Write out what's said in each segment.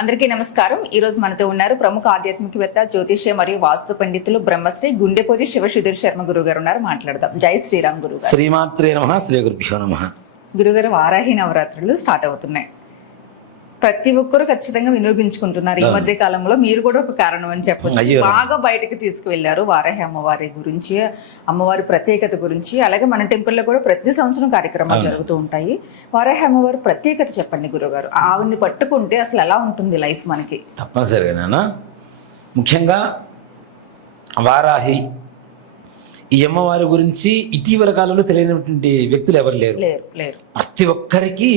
అందరికీ నమస్కారం. ఈ రోజు మనతో ఉన్నారు ప్రముఖ ఆధ్యాత్మికవేత్త, జ్యోతిష్య మరియు వాస్తు పండితులు బ్రహ్మశ్రీ గుండెపూరి శివసుధీర్ శర్మ గురువు గారు ఉన్నారు. మాట్లాడదాం. జై శ్రీరామ్ గురువు గారు. శ్రీమాత్రే నమః. శ్రీ గురుభ్యో నమః. గురుగారు, వారాహి నవరాత్రులు స్టార్ట్ అవుతున్నాయి. ప్రతి ఒక్కరు ఖచ్చితంగా వినియోగించుకుంటున్నారు. ఈ మధ్య కాలంలో మీరు కూడా ఒక కారణం అని చెప్పొచ్చు. బాగా బయటకు తీసుకువెళ్లారు వారాహి అమ్మవారి గురించి, అమ్మవారి ప్రత్యేకత గురించి. అలాగే మన టెంపుల్లో కూడా ప్రతి సంవత్సరం కార్యక్రమాలు జరుగుతూ ఉంటాయి. వారాహి అమ్మవారి ప్రత్యేకత చెప్పండి గురుగారు. ఆవిడ్ని పట్టుకుంటే అసలు ఎలా ఉంటుంది లైఫ్ మనకి? తప్పనిసరిగా నాన్న. ముఖ్యంగా వారాహి ఈ అమ్మవారి గురించి ఇటీవల కాలంలో తెలియనటువంటి వ్యక్తులు ఎవరు లేరు. ప్రతి ఒక్కరికి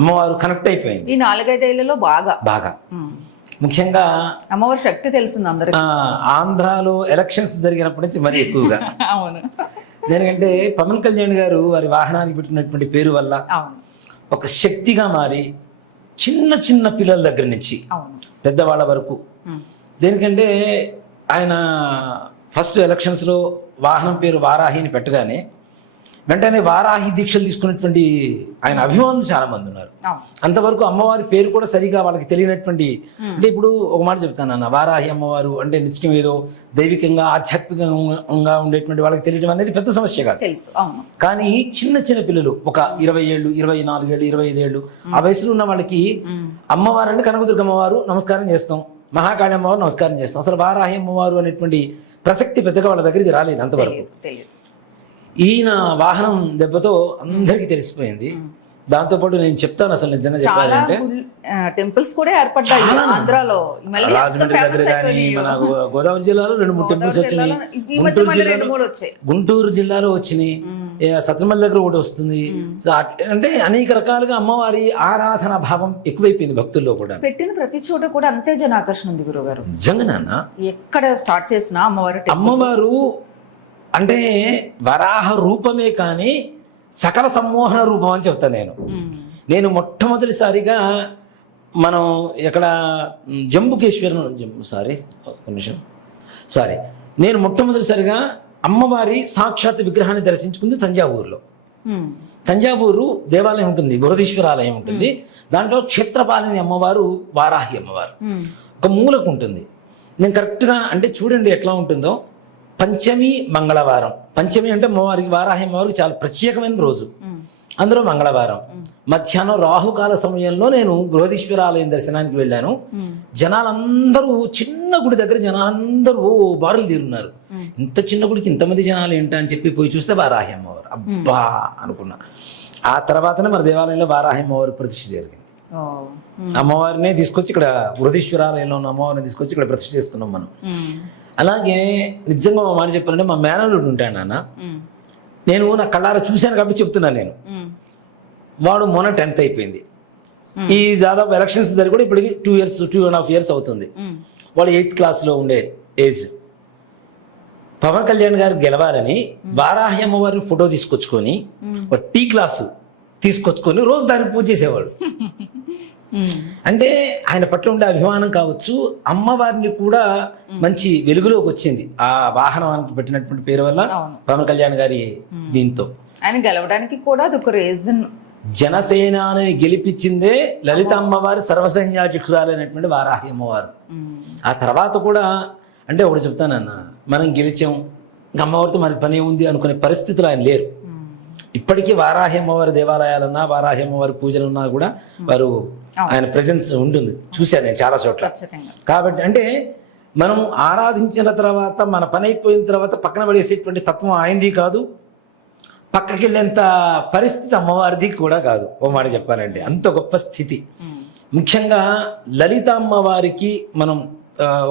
అమ్మవారు కనెక్ట్ అయిపోయింది. ఈ 4-5 ఏళ్లలో బాగా ముఖ్యంగా అమ్మవారి శక్తి తెలిసింది అందరికీ. ఆంధ్రాలో ఎలక్షన్స్ జరిగినప్పటి నుంచి మరీ ఎక్కువగా. అవును. ఎందుకంటే పవన్ కళ్యాణ్ గారు వారి వాహనానికి పెట్టినటువంటి పేరు వల్ల ఒక శక్తిగా మారి చిన్న చిన్న పిల్లల దగ్గర నుంచి పెద్దవాళ్ళ వరకు. దేనికంటే ఆయన ఫస్ట్ ఎలక్షన్స్లో వాహనం పేరు వారాహిని పెట్టగానే వెంటనే వారాహి దీక్షలు తీసుకున్నటువంటి ఆయన అభిమానులు చాలా మంది ఉన్నారు. అంతవరకు అమ్మవారి పేరు కూడా సరిగా వాళ్ళకి తెలియనటువంటి, అంటే ఇప్పుడు ఒక మాట చెప్తాను అన్న, వారాహి అమ్మవారు అంటే నిత్యం ఏదో దైవికంగా ఆధ్యాత్మికంగా ఉండేటువంటి వాళ్ళకి తెలియడం అనేది పెద్ద సమస్య కాదు. కానీ చిన్న చిన్న పిల్లలు ఒక 20 ఏళ్ళు, 24 ఏళ్ళు, 25 ఏళ్ళు ఆ వయసులో ఉన్న వాళ్ళకి అమ్మవారు అంటే కనకదుర్గ అమ్మవారు నమస్కారం చేస్తాం, మహాకాళి అమ్మవారు నమస్కారం చేస్తాం. అసలు వారాహి అమ్మవారు అనేటువంటి ప్రసక్తి పెద్దగా వాళ్ళ దగ్గరికి రాలేదు అంతవరకు. ఈయన వాహనం దెబ్బతో అందరికీ తెలిసిపోయింది. దాంతో పాటు నేను చెప్తాను, అసలు నిజంగా చెప్పాలంటే టెంపుల్స్ కూడా ఏర్పడ్డాయి ఆంధ్రాలో. రాజమండ్రి దగ్గర కానీ మన గోదావరి జిల్లాలో 2-3 టెంపుల్స్ వచ్చినాయి. గుంటూరు జిల్లాలో వచ్చినాయి. సత్రమల్లి దగ్గర ఒకటి వస్తుంది. అంటే అనేక రకాలుగా అమ్మవారి ఆరాధన భావం ఎక్కువైపోయింది భక్తుల్లో కూడా. పెట్టిన ప్రతి చోట కూడా అంతే జనాకర్షణ ఉంది గురుగారు. నిజంగా నాన్న, ఎక్కడ స్టార్ట్ చేసినా అమ్మవారు అంటే వరాహ రూపమే కానీ సకల సమ్మోహన రూపం అని చెప్తాను నేను మొట్టమొదటిసారిగా మనం ఎక్కడ నేను మొట్టమొదటిసారిగా అమ్మవారి సాక్షాత్ విగ్రహాన్ని దర్శించుకుంది తంజావూరులో. తంజావూరు దేవాలయం ఉంటుంది, బృహదీశ్వర ఆలయం ఉంటుంది. దాంట్లో క్షేత్రపాలిని అమ్మవారు వారాహి అమ్మవారు ఒక మూలకు ఉంటుంది. నేను కరెక్ట్గా అంటే చూడండి ఎట్లా ఉంటుందో. పంచమి మంగళవారం, పంచమి అంటే అమ్మవారికి వారాహి అమ్మవారికి చాలా ప్రత్యేకమైన రోజు, అందులో మంగళవారం మధ్యాహ్నం రాహుకాల సమయంలో నేను బృహదీశ్వర ఆలయం దర్శనానికి వెళ్ళాను. జనాలందరూ చిన్న గుడి దగ్గర జనాలందరూ బారులు తీరున్నారు. ఇంత చిన్న గుడికి ఇంతమంది జనాలు ఏంటా అని చెప్పి పోయి చూస్తే వారాహి అమ్మవారు. అబ్బా అనుకున్నా. ఆ తర్వాతనే మన దేవాలయంలో వారాహి అమ్మవారి ప్రతిష్ఠ జరిగింది. అమ్మవారినే తీసుకొచ్చి ఇక్కడ బృహదీశ్వర ఆలయంలో ఉన్న అమ్మవారిని తీసుకొచ్చి ఇక్కడ ప్రతిష్ఠ చేసుకున్నాం మనం. అలాగే నిజంగా మా మాట చెప్పాలంటే మా మేనల్లుడు ఉంటాడు నాన్న, నేను నా కళ్ళారా చూశాను కాబట్టి చెప్తున్నాను నేను. వాడు మొన్న 10th అయిపోయింది. ఈ దాదాపు ఎలక్షన్స్ జరిగి కూడా ఇప్పటికి 2.5 years అవుతుంది. వాడు 8th క్లాస్లో ఉండే ఏజ్. పవన్ కళ్యాణ్ గారు గెలవాలని వారాహి అమ్మవారి ఫోటో తీసుకొచ్చుకొని ఒక టీ క్లాసు తీసుకొచ్చుకొని రోజు దానికి పూజ చేసేవాడు. అంటే ఆయన పట్ల ఉండే అభిమానం కావచ్చు, అమ్మవారిని కూడా మంచి వెలుగులోకి వచ్చింది ఆ వాహనానికి పెట్టినటువంటి పేరు వల్ల పవన్ కళ్యాణ్ గారి. దీంతో ఆయన గెలవడానికి కూడా అదొక రీజన్. జనసేనాని గెలిపించిందే లలిత అమ్మవారి సర్వసైన్యాధ్యక్షురాలైనటువంటి వారాహి అమ్మవారు. ఆ తర్వాత కూడా అంటే ఒకటి చెప్తానన్న, మనం గెలిచాం ఇంకా అమ్మవారితో మనకి పని ఉంది అనుకునే పరిస్థితులు ఆయన లేరు. ఇప్పటికీ వారాహి అమ్మవారి దేవాలయాలన్నా వారాహి అమ్మవారి పూజలున్నా కూడా వారు ఆయన ప్రెజెన్స్ ఉంటుంది, చూశాను నేను చాలా చోట్ల. కాబట్టి అంటే మనం ఆరాధించిన తర్వాత మన పని అయిపోయిన తర్వాత పక్కన పడేసేటువంటి తత్వం ఆయనది కాదు, పక్కకి వెళ్ళేంత పరిస్థితి అమ్మవారిది కూడా కాదు. ఓ మాట చెప్పాలంటే అంత గొప్ప స్థితి. ముఖ్యంగా లలిత అమ్మవారికి మనం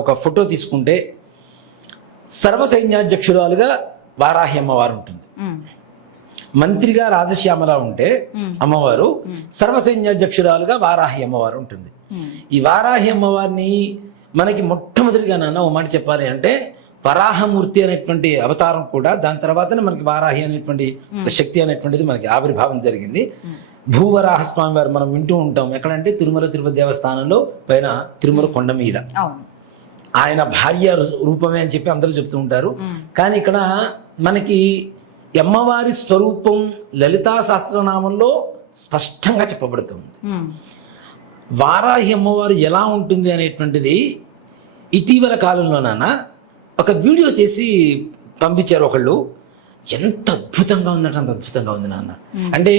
ఒక ఫోటో తీసుకుంటే సర్వసైన్యాధ్యక్షురాలుగా వారాహి అమ్మవారు ఉంటుంది. మంత్రిగా రాజశ్యామల ఉంటే అమ్మవారు సర్వసైన్యాధ్యక్షురాలుగా వారాహి అమ్మవారు ఉంటుంది. ఈ వారాహి అమ్మవారిని మనకి మొట్టమొదటిగా నాన్న ఓ మాట చెప్పాలి అంటే వరాహమూర్తి అనేటువంటి అవతారం కూడా, దాని తర్వాతనే మనకి వారాహి అనేటువంటి శక్తి అనేటువంటిది మనకి ఆవిర్భావం జరిగింది. భూవరాహ స్వామి వారు మనం వింటూ ఉంటాం. ఎక్కడంటే తిరుమల తిరుపతి దేవస్థానంలో పైన తిరుమల కొండ మీద ఆయన భార్య రూపమే అని చెప్పి అందరూ చెప్తూ ఉంటారు. కానీ ఇక్కడ మనకి అమ్మవారి స్వరూపం లలితా సహస్రనామంలో స్పష్టంగా చెప్పబడుతుంది. వారాహి అమ్మవారు ఎలా ఉంటుంది అనేటువంటిది ఇటీవల కాలంలో ఒక వీడియో చేసి పంపించారు ఒకళ్ళు. ఎంత అద్భుతంగా ఉందంటే అంత అద్భుతంగా ఉంది నాన్న. అంటే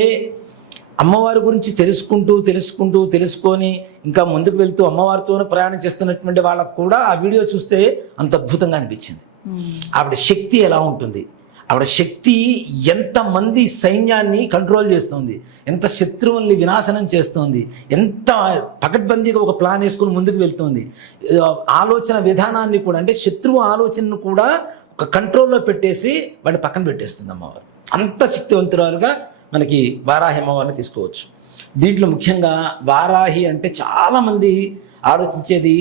అమ్మవారి గురించి తెలుసుకొని ఇంకా ముందుకు వెళ్తూ అమ్మవారితోనే ప్రయాణం చేస్తున్నటువంటి వాళ్ళకు కూడా ఆ వీడియో చూస్తే అంత అద్భుతంగా అనిపించింది. ఆవిడ శక్తి ఎలా ఉంటుంది, ఆవిడ శక్తి ఎంతమంది సైన్యాన్ని కంట్రోల్ చేస్తుంది, ఎంత శత్రువుల్ని వినాశనం చేస్తుంది, ఎంత పకడ్బందీగా ఒక ప్లాన్ వేసుకుని ముందుకు వెళ్తుంది. ఆలోచన విధానాన్ని కూడా, అంటే శత్రువు ఆలోచనను కూడా ఒక కంట్రోల్లో పెట్టేసి వాడిని పక్కన పెట్టేస్తుంది అమ్మవారు. అంత శక్తివంతురాలుగా మనకి వారాహి అమ్మవారిని తీసుకోవచ్చు. దీంట్లో ముఖ్యంగా వారాహి అంటే చాలామంది ఆలోచించేది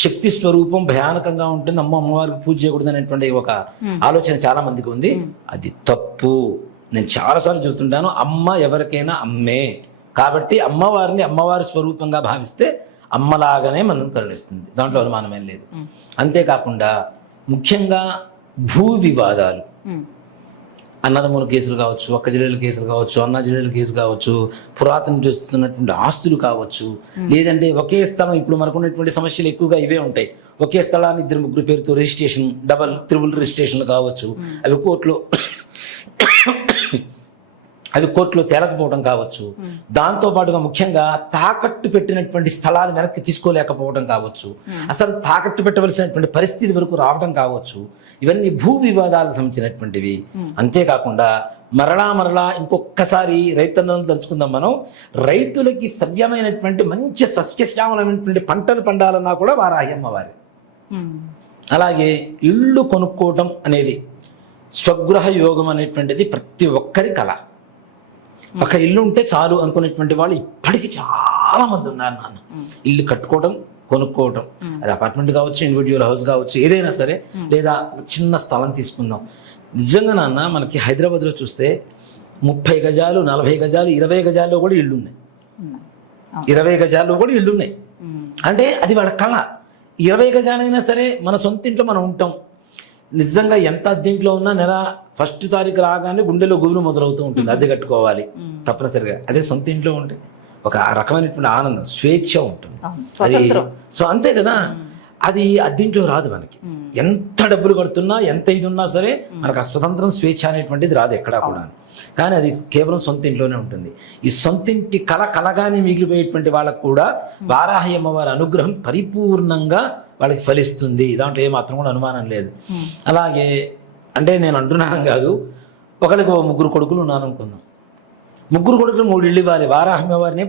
శక్తి స్వరూపం భయానకంగా ఉంటుంది, అమ్మవారికి పూజ చేయకూడదు అనేటువంటి ఒక ఆలోచన చాలా మందికి ఉంది. అది తప్పు. నేను చాలాసార్లు చెబుతుంటాను, అమ్మ ఎవరికైనా అమ్మే. కాబట్టి అమ్మవారిని అమ్మవారి స్వరూపంగా భావిస్తే అమ్మలాగానే మనం కరుణిస్తుంది, దాంట్లో అనుమానమేం లేదు. అంతేకాకుండా ముఖ్యంగా భూ వివాదాలు, అన్నదమ్ముల కేసులు కావచ్చు, ఒక్క జిల్లాల కేసులు కావచ్చు, అన్న జిల్లాల కేసు కావచ్చు, పురాతన చేస్తున్నటువంటి ఆస్తులు కావచ్చు, లేదంటే ఒకే స్థలం, ఇప్పుడు మనకున్నటువంటి సమస్యలు ఎక్కువగా ఇవే ఉంటాయి. ఒకే స్థలాన్ని 2-3 పేరుతో రిజిస్ట్రేషన్, డబల్ త్రిబుల్ రిజిస్ట్రేషన్లు కావచ్చు, అవి కోర్టులో తేలకపోవడం కావచ్చు. దాంతో పాటుగా ముఖ్యంగా తాకట్టు పెట్టినటువంటి స్థలాలు వెనక్కి తీసుకోలేకపోవడం కావచ్చు, అసలు తాకట్టు పెట్టవలసినటువంటి పరిస్థితి వరకు రావడం కావచ్చు. ఇవన్నీ భూ వివాదాలకు సంబంధించినటువంటివి. అంతేకాకుండా మరలా ఇంకొకసారి రైతన్నలను తలుచుకుందాం మనం. రైతులకి సవ్యమైనటువంటి మంచి సస్యశ్యామలమైనటువంటి పంటలు పండాలన్నా కూడా వారాహి అమ్మవారి. అలాగే ఇళ్ళు కొనుక్కోవటం అనేది, స్వగృహ యోగం అనేటువంటిది ప్రతి ఒక్కరి కళ. ఒక ఇల్లు ఉంటే చాలు అనుకునేటువంటి వాళ్ళు ఇప్పటికీ చాలా మంది ఉన్నారు నాన్న. ఇల్లు కట్టుకోవడం, కొనుక్కోవడం, అది అపార్ట్మెంట్ కావచ్చు, ఇండివిజువల్ హౌస్ కావచ్చు, ఏదైనా సరే, లేదా చిన్న స్థలం తీసుకుందాం. నిజంగా నాన్న మనకి హైదరాబాద్లో చూస్తే 30 గజాలు, 40 గజాలు, 20 గజాల్లో కూడా ఇళ్ళు ఉన్నాయి. 20 గజాల్లో కూడా ఇళ్ళు ఉన్నాయి. అంటే అది వాళ్ళ కళ. 20 గజాలైనా సరే మన సొంత ఇంట్లో మనం ఉంటాం. నిజంగా ఎంత అద్దెంట్లో ఉన్నా నెల 1వ తారీఖు రాగానే గుండెలో గుబులు మొదలవుతూ ఉంటుంది, అద్దె కట్టుకోవాలి తప్పనిసరిగా. అదే సొంత ఇంట్లో ఉంటే ఒక రకమైనటువంటి ఆనందం, స్వేచ్ఛ ఉంటుంది. అది సో అంతే కదా. అది అద్దెంట్లో రాదు మనకి. ఎంత డబ్బులు కడుతున్నా, ఎంత ఇది ఉన్నా సరే మనకు స్వతంత్రం, స్వేచ్ఛ అనేటువంటిది రాదు ఎక్కడా కూడా. కానీ అది కేవలం సొంత ఇంట్లోనే ఉంటుంది. ఈ సొంత ఇంటి కలగానే మిగిలిపోయేటువంటి వాళ్ళకు కూడా వారాహి అమ్మవారి అనుగ్రహం పరిపూర్ణంగా వాళ్ళకి ఫలిస్తుంది, దాంట్లో ఏమాత్రం కూడా అనుమానం లేదు. అలాగే అంటే నేను అంటున్నాను కాదు, ఒకరికి 3 కొడుకులు ఉన్నాను అనుకుందాం. 3 కొడుకులు 3 ఇళ్ళు ఇవ్వాలి. వారాహి అమ్మవారిని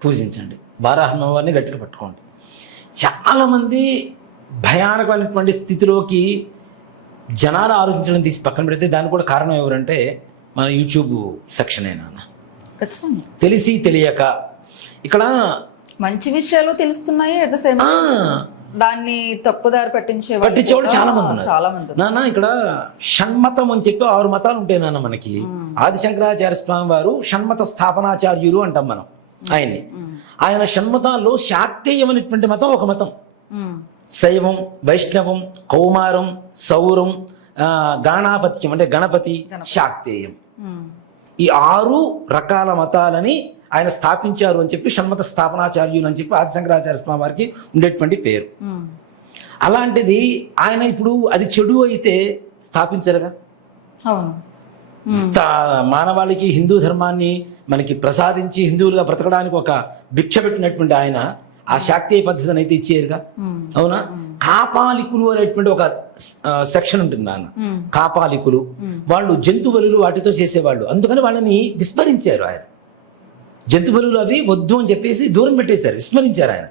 పూజించండి, వారాహి అమ్మవారిని గట్టిగా పట్టుకోండి. చాలామంది భయానకమైనటువంటి స్థితిలోకి జనాలు ఆలోచించడం తీసి పక్కన పెడితే దానికి కూడా కారణం ఎవరంటే మన యూట్యూబ్ సెక్షనే నాన్న. తెలిసి తెలియక ఇక్కడ మంచి విషయాలు తెలుస్తున్నాయి, దాన్ని తప్పుదారి పట్టించేవాళ్ళు చాలా మంది ఉన్నారు నాన్న. ఇక్కడ షణ్మతం అని చెప్పి 6 మతాలు ఉంటాయి నాన్న మనకి. ఆదిశంకరాచార్య స్వామి వారు షణ్మత స్థాపనాచార్యులు అంటాం మనం ఆయన్ని. ఆయన షణ్మతాల్లో శాక్తేయం అనేటువంటి మతం ఒక మతం. శైవం, వైష్ణవం, కౌమారం, సౌరం, గాణాపత్యం అంటే గణపతి, శాక్తేయం, ఈ 6 రకాల మతాలని ఆయన స్థాపించారు అని చెప్పి షణ్మత స్థాపనాచార్యులు అని చెప్పి ఆదిశంకరాచార్య స్వామి వారికి ఉండేటువంటి పేరు. అలాంటిది ఆయన ఇప్పుడు అది చెడు అయితే స్థాపించరుగా. మానవాళికి హిందూ ధర్మాన్ని మనకి ప్రసాదించి హిందువులుగా బ్రతకడానికి ఒక భిక్ష పెట్టినటువంటి ఆయన ఆ శాక్తీయ పద్ధతిని అయితే ఇచ్చేరుగా. అవునా? కాపాలికులు అనేటువంటి ఒక సెక్షన్ ఉంటుంది నాన్న. కాపాలికులు వాళ్ళు జంతువులు వాటితో చేసేవాళ్ళు, అందుకని వాళ్ళని విస్మరించారు ఆయన. జంతువులు అవి వద్దు అని చెప్పేసి దూరం పెట్టేశారు, విస్మరించారు ఆయన.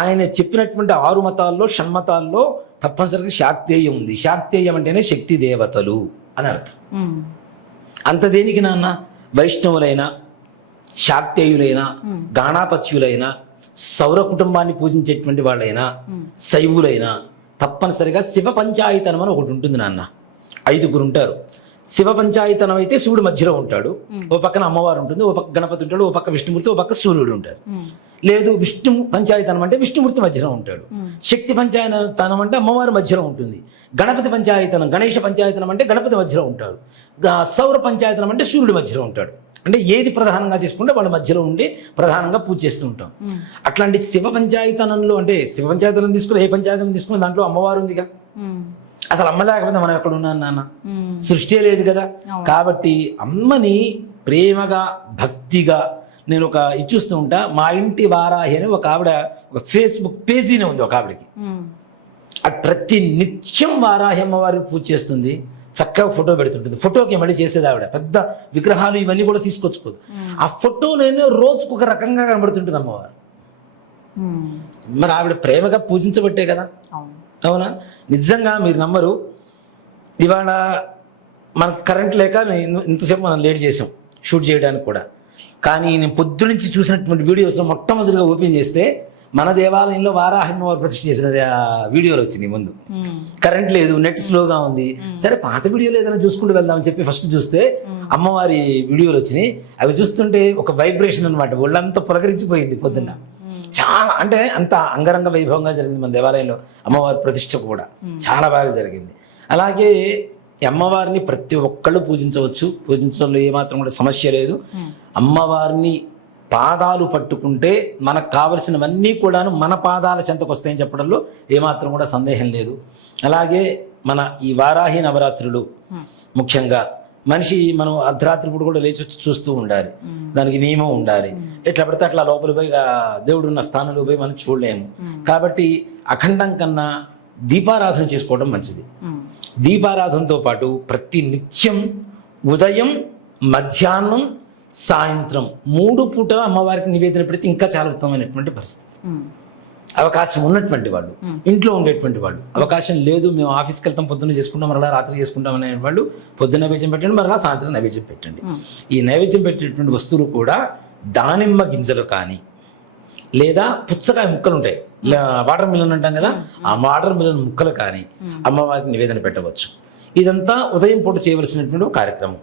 ఆయన చెప్పినటువంటి 6 మతాల్లో, షణ్మతాల్లో తప్పనిసరిగా శాక్తేయం ఉంది. శాక్తేయం అంటేనే శక్తి దేవతలు అని అర్థం. అంత దేనికి నాన్న, వైష్ణవులైనా, శాక్తేయులైనా, గాణాపత్యులైనా, సౌర కుటుంబాన్ని పూజించేటువంటి వాళ్ళైనా, శైవులైనా తప్పనిసరిగా శివ పంచాయతనం అని ఒకటి ఉంటుంది నాన్న. 5గురు ఉంటారు. శివ పంచాయతనం అయితే శివుడు మధ్యలో ఉంటాడు, ఓ పక్కన అమ్మవారు ఉంటుంది, ఓ పక్క గణపతి ఉంటాడు, ఓ పక్క విష్ణుమూర్తి, ఓ పక్క సూర్యుడు ఉంటాడు. లేదు విష్ణు పంచాయతనం అంటే విష్ణుమూర్తి మధ్యలో ఉంటాడు. శక్తి పంచాయతనం అంటే అమ్మవారి మధ్యలో ఉంటుంది. గణపతి పంచాయతనం, గణేష పంచాయతనం అంటే గణపతి మధ్యలో ఉంటాడు. సౌర పంచాయతనం అంటే సూర్యుడి మధ్యలో ఉంటాడు. అంటే ఏది ప్రధానంగా తీసుకుంటే వాళ్ళ మధ్యలో ఉండి ప్రధానంగా పూజ చేస్తూ ఉంటాం. అట్లాంటి శివ పంచాయతనంలో అంటే శివ పంచాయతనం తీసుకుని ఏ పంచాయతనం తీసుకుని దాంట్లో అమ్మవారు ఉందిగా. అసలు అమ్మ లేకపోతే మనం ఎక్కడ ఉన్నాను నాన్న, సృష్టి లేదు కదా. కాబట్టి అమ్మని ప్రేమగా భక్తిగా నేను ఇది చూస్తూ ఉంటా. మా ఇంటి వారాహి అని ఒక ఆవిడ ఒక ఫేస్బుక్ పేజీనే ఉంది ఒక ఆవిడకి. అది ప్రతి నిత్యం వారాహి అమ్మవారికి పూజ చేస్తుంది, చక్కగా ఫోటో పెడుతుంటుంది. ఫోటోకి మళ్ళీ చేసేది ఆవిడ పెద్ద విగ్రహాలు ఇవన్నీ కూడా తీసుకొచ్చుకోదు. ఆ ఫోటోలోనే రోజుకు ఒక రకంగా కనబడుతుంటుంది అమ్మవారు. మరి ఆవిడ ప్రేమగా పూజించబట్టే కదా. అవునా? నిజంగా మీరు నమ్మరు, ఇవాళ మనకు కరెంట్ లేక ఇంతసేపు మనం లేట్ చేసాం షూట్ చేయడానికి కూడా. కానీ నేను పొద్దునుంచి చూసినటువంటి వీడియోస్లో మొట్టమొదటిగా ఓపెన్ చేస్తే మన దేవాలయంలో వారాహి అమ్మవారు ప్రతిష్ఠ చేసిన వీడియోలు వచ్చినాయి. ముందు కరెంట్ లేదు, నెట్ స్లోగా ఉంది. సరే పాత వీడియోలు ఏదైనా చూసుకుంటూ వెళ్దామని చెప్పి ఫస్ట్ చూస్తే అమ్మవారి వీడియోలు వచ్చినాయి. అవి చూస్తుంటే ఒక వైబ్రేషన్ అనమాట, ఒళ్ళంతా పులకరించిపోయింది పొద్దున్న. చాలా అంటే అంత అంగరంగ వైభవంగా జరిగింది మన దేవాలయంలో అమ్మవారి ప్రతిష్ఠ కూడా చాలా బాగా జరిగింది. అలాగే అమ్మవారిని ప్రతి ఒక్కళ్ళు పూజించవచ్చు, పూజించడంలో ఏమాత్రం కూడా సమస్య లేదు. అమ్మవారిని పాదాలు పట్టుకుంటే మనకు కావలసినవన్నీ కూడాను మన పాదాల చెంతకు వస్తాయని చెప్పడంలో ఏమాత్రం కూడా సందేహం లేదు. అలాగే మన ఈ వారాహి నవరాత్రులు ముఖ్యంగా మనిషి మనం అర్ధరాత్రి పూట కూడా లేచి వచ్చి చూస్తూ ఉండాలి, దానికి నియమం ఉండాలి. ఎట్లా పడితే అట్లా లోపలి పోయి దేవుడు ఉన్న స్థానంలో పోయి మనం చూడలేము. కాబట్టి అఖండం కన్నా దీపారాధన చేసుకోవడం మంచిది. దీపారాధనతో పాటు ప్రతి నిత్యం ఉదయం, మధ్యాహ్నం, సాయంత్రం 3 పూటల అమ్మవారికి నివేదన పెడితే ఇంకా చాలా ఉత్తమమైనటువంటి పరిస్థితి. అవకాశం ఉన్నటువంటి వాళ్ళు, ఇంట్లో ఉండేటువంటి వాళ్ళు, అవకాశం లేదు మేము ఆఫీస్కి వెళ్తాం పొద్దున్న చేసుకుంటాం మరలా రాత్రి చేసుకుంటాం అనే వాళ్ళు పొద్దున్న నైవేద్యం పెట్టండి, మరలా సాయంత్రం నైవేద్యం పెట్టండి. ఈ నైవేద్యం పెట్టేటువంటి వస్తువులు కూడా దానిమ్మ గింజలు కానీ లేదా పుచ్చకాయ ముక్కలు ఉంటాయి, వాటర్ మిలన్ అంటాం కదా, ఆ వాటర్ మిలన్ ముక్కలు కానీ అమ్మవారికి నివేదన పెట్టవచ్చు. ఇదంతా ఉదయం పూట చేయవలసినటువంటి కార్యక్రమం.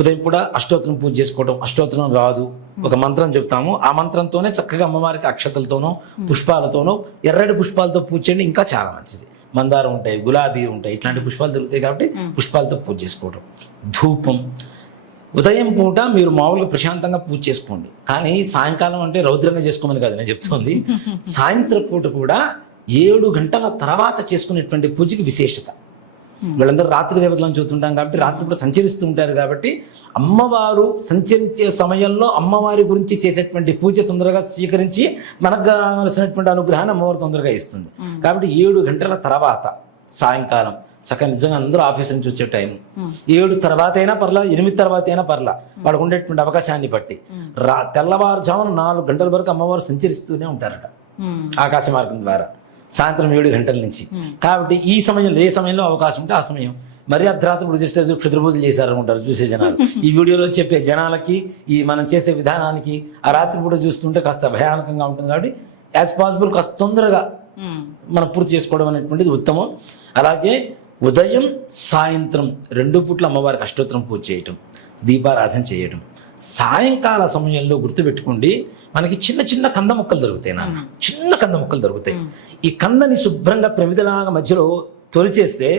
ఉదయం కూడా అష్టోత్తరం పూజ చేసుకోవడం. అష్టోత్తరం రాదు, ఒక మంత్రం చెప్తాము, ఆ మంత్రంతోనే చక్కగా అమ్మవారికి అక్షతలతోనో పుష్పాలతోనో ఎర్రటి పుష్పాలతో పూజ చేయండి, ఇంకా చాలా మంచిది. మందారం ఉంటాయి, గులాబీ ఉంటాయి, ఇట్లాంటి పుష్పాలు దొరుకుతాయి కాబట్టి పుష్పాలతో పూజ చేసుకోవడం. ధూపం ఉదయం పూట మీరు మామూలుగా ప్రశాంతంగా పూజ చేసుకోండి, కానీ సాయంకాలం అంటే రౌద్రంగా చేసుకోమని కాదు నేను చెప్తోంది. సాయంత్రం పూట కూడా 7 గంటల తర్వాత చేసుకునేటువంటి పూజకి విశేషత. వీళ్ళందరూ రాత్రి దేవతలను చూస్తుంటాం కాబట్టి రాత్రి కూడా సంచరిస్తూ ఉంటారు కాబట్టి అమ్మవారు సంచరించే సమయంలో అమ్మవారి గురించి చేసేటువంటి పూజ తొందరగా స్వీకరించి మనకు కావలసినటువంటి అనుగ్రహాన్ని అమ్మవారు తొందరగా ఇస్తుంది. కాబట్టి 7 గంటల తర్వాత సాయంకాలం చక్కగా నిజంగా అందరూ ఆఫీస్ నుంచి వచ్చే టైం 7 తర్వాత అయినా పర్లా, 8 తర్వాత అయినా పర్లా, వాళ్ళకు ఉండేటువంటి అవకాశాన్ని బట్టి తెల్లవారుజామున 4 గంటల వరకు అమ్మవారు సంచరిస్తూనే ఉంటారట ఆకాశ మార్గం ద్వారా, సాయంత్రం 7 గంటల నుంచి. కాబట్టి ఈ సమయంలో ఏ సమయంలో అవకాశం ఉంటే ఆ సమయం. మరి అర్ధరాత్రి పూజ చేస్తే క్షుద్రపూజలు చేశారనుకుంటారు చూసే జనాలు. ఈ వీడియోలో చెప్పే జనాలకి ఈ మనం చేసే విధానానికి ఆ రాత్రి పూట చూస్తుంటే కాస్త భయానకంగా ఉంటుంది. కాబట్టి యాజ్ పాసిబుల్ కాస్త తొందరగా మనం పూర్తి చేసుకోవడం అనేటువంటిది ఉత్తమం. అలాగే ఉదయం సాయంత్రం 2 పూట్ల అమ్మవారికి అష్టోత్తరం పూజ చేయటం, దీపారాధన చేయటం. సాయంకాల సమయంలో గుర్తుపెట్టుకోండి, మనకి చిన్న చిన్న కంద ముక్కలు దొరుకుతాయి నాన్న, చిన్న కంద ముక్కలు దొరుకుతాయి. ఈ కందని శుభ్రంగా ప్రమిదలాగా మధ్యలో తొలిచేస్తే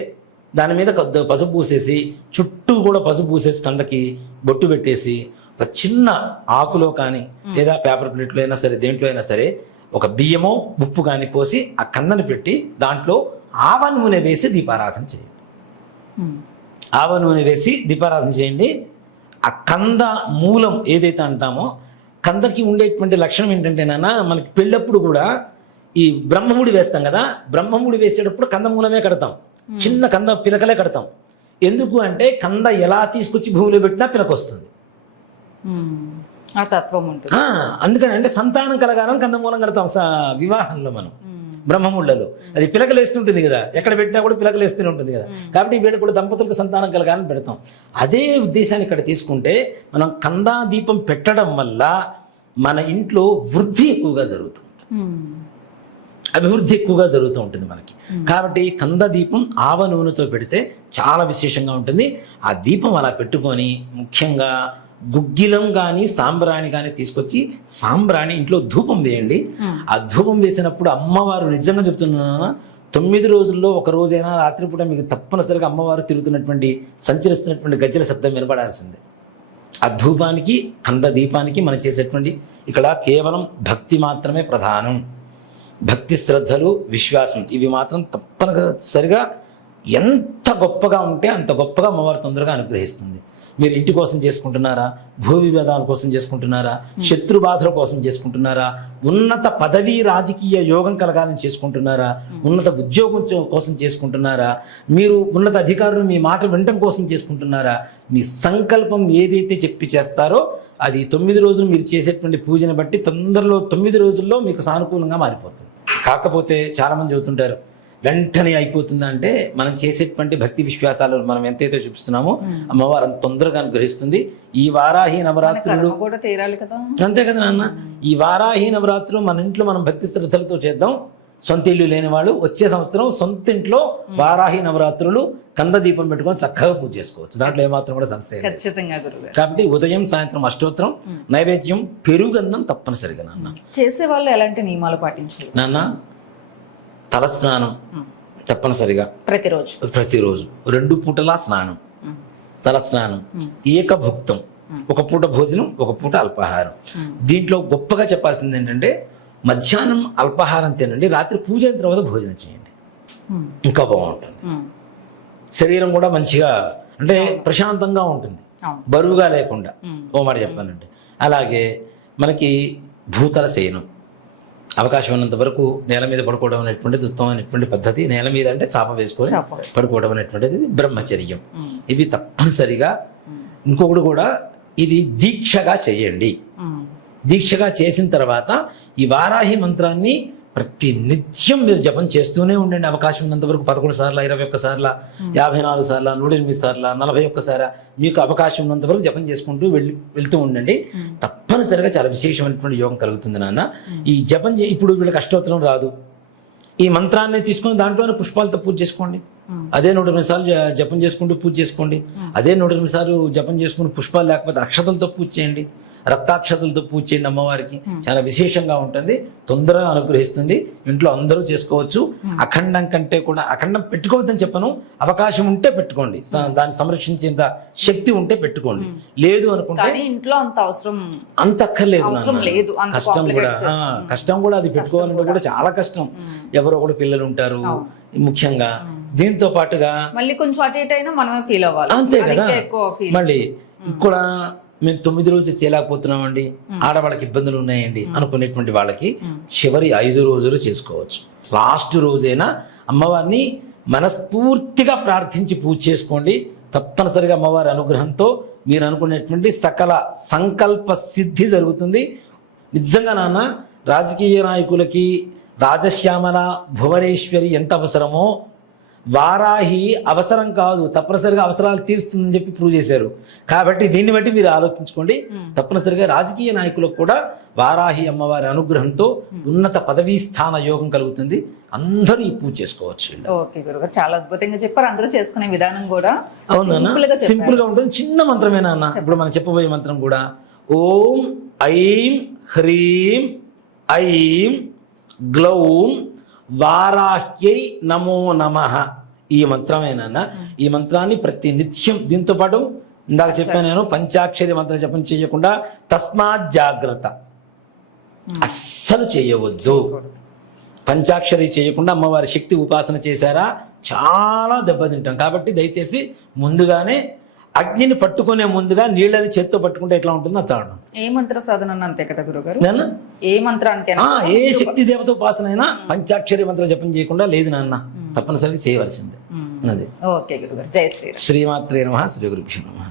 దాని మీద పసుపు పూసేసి చుట్టూ కూడా పసుపు పూసేసి కందకి బొట్టు పెట్టేసి ఒక చిన్న ఆకులో కానీ లేదా పేపర్ ప్లేట్లో అయినా సరే దేంట్లో అయినా సరే ఒక బియ్యమో ఉప్పు కానీ పోసి ఆ కందని పెట్టి దాంట్లో ఆవ నూనె వేసి దీపారాధన చేయండి. ఆవ నూనె వేసి దీపారాధన చేయండి. ఆ కంద మూలం ఏదైతే అంటామో, కందకి ఉండేటువంటి లక్షణం ఏంటంటే నాన్న, మనకి పెళ్ళప్పుడు కూడా ఈ బ్రహ్మముడి వేస్తాం కదా, బ్రహ్మముడి వేసేటప్పుడు కంద మూలమే కడతాం, చిన్న కంద పిలకలే కడతాం. ఎందుకు అంటే కంద ఎలా తీసుకొచ్చి భూమిలో పెట్టినా పిలక వస్తుంది, ఆ తత్వం ఉంటుంది. అందుకని అంటే సంతానం కలగాలని కంద మూలం కడతాం వివాహంలో మనం బ్రహ్మముళ్ళలో. అది పిలకలు వేస్తుంటుంది కదా, ఎక్కడ పెట్టినా కూడా పిలకలు వేస్తూనే ఉంటుంది కదా. కాబట్టి వీళ్ళు కూడా దంపతులకు సంతానం కలగాలని పెడతాం. అదే ఉద్దేశాన్ని ఇక్కడ తీసుకుంటే మనం కందా దీపం పెట్టడం వల్ల మన ఇంట్లో వృద్ధి ఎక్కువగా జరుగుతుంది, అభివృద్ధి ఎక్కువగా జరుగుతూ ఉంటుంది మనకి. కాబట్టి కంద దీపం ఆవ నూనెతో పెడితే చాలా విశేషంగా ఉంటుంది. ఆ దీపం అలా పెట్టుకొని ముఖ్యంగా గుగ్గిలం కానీ సాంబ్రాణి కానీ తీసుకొచ్చి సాంబ్రాణి ఇంట్లో ధూపం వేయండి. ఆ ధూపం వేసినప్పుడు అమ్మవారు నిజంగా చెప్తున్నాను, 9 రోజుల్లో ఒక రోజైనా రాత్రిపూట మీకు తప్పనిసరిగా అమ్మవారు తిరుగుతున్నటువంటి సంచరిస్తున్నటువంటి గజ్జల శబ్దం వినపడాల్సిందే. ఆ ధూపానికి కంద దీపానికి మనం చేసేటువంటి ఇక్కడ కేవలం భక్తి మాత్రమే ప్రధానం. భక్తి, శ్రద్ధలు, విశ్వాసం ఇవి మాత్రం తప్పనిసరిగా ఎంత గొప్పగా ఉంటే అంత గొప్పగా అమ్మవారు తొందరగా అనుగ్రహిస్తుంది. మీరు ఇంటి కోసం చేసుకుంటున్నారా, భూ వివాదాల కోసం చేసుకుంటున్నారా, శత్రు బాధల కోసం చేసుకుంటున్నారా, ఉన్నత పదవీ రాజకీయ యోగం కలగాలని చేసుకుంటున్నారా, ఉన్నత ఉద్యోగం కోసం చేసుకుంటున్నారా, మీరు ఉన్నత అధికారులు మీ మాట వినటం కోసం చేసుకుంటున్నారా, మీ సంకల్పం ఏదైతే చెప్పి చేస్తారో అది 9 రోజులు మీరు చేసేటువంటి పూజను బట్టి తొందరలో 9 రోజుల్లో మీకు సానుకూలంగా మారిపోతుంది. కాకపోతే చాలామంది చెబుతుంటారు వెంటనే అయిపోతుందా అంటే, మనం చేసేటువంటి భక్తి విశ్వాసాలు మనం ఎంతైతే చూపిస్తున్నామో అమ్మవారు అంత తొందరగా అనుగ్రహిస్తుంది. ఈ వారాహి నవరాత్రులు కూడా తీరాలి కదా, అంతే కదా నాన్న. ఈ వారాహి నవరాత్రులు మన ఇంట్లో మనం భక్తి శ్రద్ధలతో చేద్దాం. సొంత ఇల్లు లేని వాళ్ళు వచ్చే సంవత్సరం సొంత ఇంట్లో వారాహి నవరాత్రులు కంద దీపం పెట్టుకొని చక్కగా పూజ చేసుకోవచ్చు. దాంట్లో ఏమాత్రం కూడా సంశయం లేదు. ఖచ్చితంగా గురుగారు. కాబట్టి ఉదయం సాయంత్రం అష్టోత్తరం, నైవేద్యం పెరుగన్నం తప్పనిసరిగా నాన్న. చేసే వాళ్ళు ఎలాంటి నియమాలు పాటించాలి నాన్న? తలస్నానం తప్పనిసరిగా ప్రతిరోజు 2 పూటలా స్నానం, తలస్నానం, ఏకభుక్తం, ఒక పూట భోజనం, ఒక పూట అల్పాహారం. దీంట్లో గొప్పగా చెప్పాల్సింది ఏంటంటే మధ్యాహ్నం అల్పాహారం తినండి, రాత్రి పూజ అయిన తర్వాత భోజనం చేయండి, ఇంకా బాగుంటుంది. శరీరం కూడా మంచిగా అంటే ప్రశాంతంగా ఉంటుంది, బరువుగా లేకుండా. ఓ మాట చెప్పానంటే అలాగే మనకి భూతల శయనం, అవకాశం ఉన్నంత వరకు నేల మీద పడుకోవడం అనేటువంటిది ఉత్తమమైనటువంటి పద్ధతి. నేల మీద అంటే చాప వేసుకొని పడుకోవడం అనేటువంటిది బ్రహ్మచర్యం. ఇవి తప్పనిసరిగా. ఇంకొకటి కూడా, ఇది దీక్షగా చేయండి. దీక్షగా చేసిన తర్వాత ఈ వారాహి మంత్రాన్ని ప్రతి నిత్యం మీరు జపం చేస్తూనే ఉండండి. అవకాశం ఉన్నంత వరకు 11 సార్లు, 21 సార్లు, 54 సార్లు, 108 సార్లు, 41 సార్లు మీకు అవకాశం ఉన్నంత వరకు జపం చేసుకుంటూ వెళ్తూ ఉండండి. తప్పనిసరిగా చాలా విశేషమైనటువంటి యోగం కలుగుతుంది నాన్న. ఈ జపం ఇప్పుడు వీళ్ళకి అష్టోత్తరం రాదు, ఈ మంత్రాన్ని తీసుకొని దాంట్లోనే పుష్పాలతో పూజ చేసుకోండి. అదే 108 సార్లు జపం చేసుకుంటూ పూజ చేసుకోండి. అదే 108 సార్లు జపం చేసుకుంటూ పుష్పాలు లేకపోతే అక్షతలతో పూజ చేయండి, రక్తాక్షతలతో పూజ చేయండి. అమ్మవారికి చాలా విశేషంగా ఉంటుంది, తొందరగా అనుగ్రహిస్తుంది. ఇంట్లో అందరూ చేసుకోవచ్చు. అఖండం కంటే కూడా, అఖండం పెట్టుకోవద్దని చెప్పను, అవకాశం ఉంటే పెట్టుకోండి, దాన్ని సంరక్షించేంత శక్తి ఉంటే పెట్టుకోండి. లేదు అనుకుంటే ఇంట్లో అంత అవసరం అంత అక్కర్లేదు. కష్టం కూడా అది పెట్టుకోవాలంటే కూడా చాలా కష్టం. ఎవరో కూడా పిల్లలు ఉంటారు ముఖ్యంగా. దీంతో పాటుగా మళ్ళీ కొంచెం అటు ఇటు అయినా మనమే ఫీల్ అవ్వాలి, అంతే కదా. మళ్ళీ ఇక్కడ మేము 9 రోజులు చేయలేకపోతున్నామండి, ఆడవాళ్ళకి ఇబ్బందులు ఉన్నాయండి అనుకునేటువంటి వాళ్ళకి చివరి 5 రోజులు చేసుకోవచ్చు. లాస్ట్ రోజైనా అమ్మవారిని మనస్ఫూర్తిగా ప్రార్థించి పూజ చేసుకోండి. తప్పనిసరిగా అమ్మవారి అనుగ్రహంతో మీరు అనుకునేటువంటి సకల సంకల్ప సిద్ధి జరుగుతుంది. నిజంగా నాన్న, రాజకీయ నాయకులకి రాజశ్యామల, భువనేశ్వరి ఎంత అవసరమో వారాహి అవసరం కాదు, తప్పనిసరిగా అవసరాలు తీరుస్తుందని చెప్పి ప్రూవ్ చేశారు. కాబట్టి దీన్ని బట్టి మీరు ఆలోచించుకోండి. తప్పనిసరిగా రాజకీయ నాయకులకు కూడా వారాహి అమ్మవారి అనుగ్రహంతో ఉన్నత పదవీ స్థాన యోగం కలుగుతుంది. అందరూ ఈ పూజ చేసుకోవచ్చు. ఓకే గురుగారు, చాలా అద్భుతంగా చెప్పారు. అందరూ చేసుకునే విధానం కూడా సింపుల్ గా ఉంటుంది. చిన్న మంత్రమేనా అన్న? ఇప్పుడు మనం చెప్పబోయే మంత్రం కూడా ఓం ఐం హ్రీం ఐం గ్లౌం వారాహ్యై నమో నమః. ఈ మంత్రమేనా? ఈ మంత్రాన్ని ప్రతి నిత్యం, దీంతో పాటు ఇందాక చెప్పాను నేను, పంచాక్షరి మంత్రం జపం చేయకుండా తస్మాత్ జాగ్రత్త, అస్సలు చేయవద్దు. పంచాక్షరి చేయకుండా అమ్మవారి శక్తి ఉపాసన చేశారా చాలా దెబ్బతింటాం. కాబట్టి దయచేసి ముందుగానే అగ్నిని పట్టుకునే ముందుగా నీళ్ళని చేత్తో పట్టుకుంటే ఎట్లా ఉంటుందో అట్లా. ఏ మంత్ర సాధన అంతే కదా గురుగారు, ఏ మంత్రానికి ఏ శక్తి దేవత ఉపాసన అయినా పంచాక్షరి మంత్ర జపం చేయకుండా లేదు నాన్న, తప్పనిసరిగా చేయవలసిందే. ఓకే గురుగారు, జై శ్రీరామ్. శ్రీమాత్రే నమః. శ్రీ గురుభ్యో నమః.